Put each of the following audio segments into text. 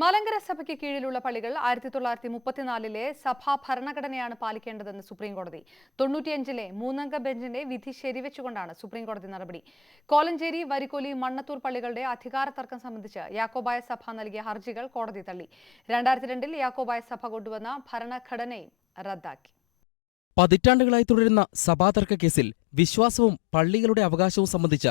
മലങ്കര സഭയ്ക്ക് കീഴിലുള്ള പള്ളികൾ 1934 സഭാ ഭരണഘടനയാണ് പാലിക്കേണ്ടതെന്ന് സുപ്രീംകോടതി. 95 മൂന്നംഗ ബെഞ്ചിന്റെ വിധി ശരിവെച്ചുകൊണ്ടാണ് സുപ്രീംകോടതി നടപടി. കോലഞ്ചേരി, വരിക്കോലി, മണ്ണത്തൂർ പള്ളികളുടെ അധികാര തർക്കം സംബന്ധിച്ച് യാക്കോബായ സഭ നൽകിയ ഹർജികൾ കോടതി തള്ളി. 2002 യാക്കോബായ സഭ കൊണ്ടുവന്ന ഭരണഘടനയും റദ്ദാക്കി. പതിറ്റാണ്ടുകളായി തുടരുന്ന സഭാതർക്ക കേസിൽ വിശ്വാസവും പള്ളികളുടെ അവകാശവും സംബന്ധിച്ച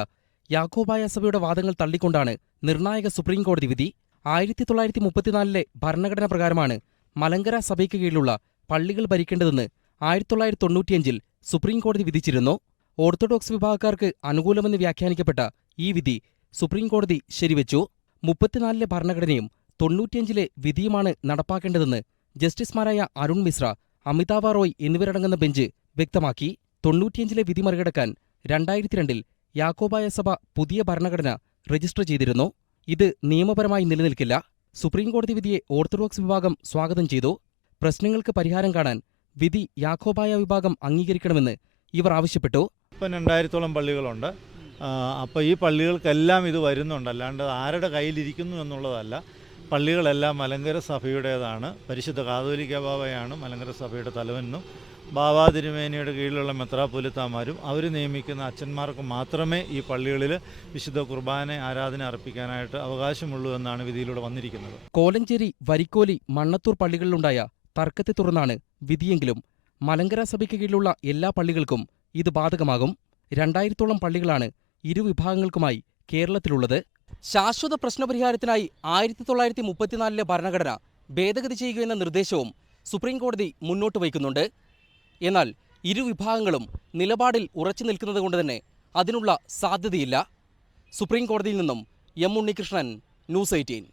യാക്കോബായ സഭയുടെ വാദങ്ങൾ തള്ളിക്കൊണ്ടാണ് നിർണായക സുപ്രീംകോടതി വിധി. 1934 ഭരണഘടന പ്രകാരമാണ് മലങ്കര സഭയ്ക്ക് കീഴിലുള്ള പള്ളികൾ ഭരിക്കേണ്ടതെന്ന് 1995 സുപ്രീംകോടതി വിധിച്ചിരുന്നു. ഓർത്തഡോക്സ് വിഭാഗക്കാർക്ക് അനുകൂലമെന്ന് വ്യാഖ്യാനിക്കപ്പെട്ട ഈ വിധി സുപ്രീംകോടതി ശരിവെച്ചു. 34 ഭരണഘടനയും 95 വിധിയുമാണ് നടപ്പാക്കേണ്ടതെന്ന് ജസ്റ്റിസുമാരായ അരുൺ മിശ്ര, അമിതാഭ റോയ് എന്നിവരടങ്ങുന്ന ബെഞ്ച് വ്യക്തമാക്കി. 95 വിധി മറികടക്കാൻ 2002 യാക്കോബായ സഭ പുതിയ ഭരണഘടന രജിസ്റ്റർ ചെയ്തിരുന്നു. ഇത് നിയമപരമായി നിലനിൽക്കില്ല. സുപ്രീംകോടതി വിധിയെ ഓർത്തഡോക്സ് വിഭാഗം സ്വാഗതം ചെയ്തു. പ്രശ്നങ്ങൾക്ക് പരിഹാരം കാണാൻ വിധി യാക്കോബായ വിഭാഗം അംഗീകരിക്കണമെന്ന് ഇവർ ആവശ്യപ്പെട്ടു. ഇപ്പം 2000-ഓളം പള്ളികളുണ്ട്. അപ്പോൾ ഈ പള്ളികൾക്കെല്ലാം ഇത് വരുന്നുണ്ട്. അല്ലാണ്ട് ആരുടെ കയ്യിലിരിക്കുന്നു എന്നുള്ളതല്ല. പള്ളികളെല്ലാം മലങ്കര സഭയുടേതാണ്. പരിശുദ്ധ കാതോലിക്ക ബാവയാണ് മലങ്കര സഭയുടെ തലവനും. ബാവാ തിരുമേനിയുടെ കീഴിലുള്ള മെത്രാപ്പൊലിത്താമാരും അവർ നിയമിക്കുന്ന അച്ഛന്മാർക്ക് മാത്രമേ ഈ പള്ളികളിൽ വിശുദ്ധ കുർബാന ആരാധന അർപ്പിക്കാനായിട്ട് അവകാശമുള്ളൂ എന്നാണ് വിധിയിലൂടെ വന്നിരിക്കുന്നത്. കോലഞ്ചേരി, വരിക്കോലി, മണ്ണത്തൂർ പള്ളികളിലുണ്ടായ തർക്കത്തെ തുടർന്നാണ് വിധിയെങ്കിലും മലങ്കര സഭയ്ക്ക് കീഴിലുള്ള എല്ലാ പള്ളികൾക്കും ഇത് ബാധകമാകും. 2000-ഓളം പള്ളികളാണ് ഇരുവിഭാഗങ്ങൾക്കുമായി കേരളത്തിലുള്ളത്. ശാശ്വത പ്രശ്നപരിഹാരത്തിനായി 1934 ഭരണഘടന ഭേദഗതി ചെയ്യുകയെന്ന നിർദ്ദേശവും സുപ്രീംകോടതി മുന്നോട്ട് വയ്ക്കുന്നുണ്ട്. എന്നാൽ ഇരുവിഭാഗങ്ങളും നിലപാടിൽ ഉറച്ചു നിൽക്കുന്നതുകൊണ്ട് തന്നെ അതിനുള്ള സാധ്യതയില്ല. സുപ്രീംകോടതിയിൽ നിന്നും എം ഉണ്ണികൃഷ്ണൻ, ന്യൂസ് 18.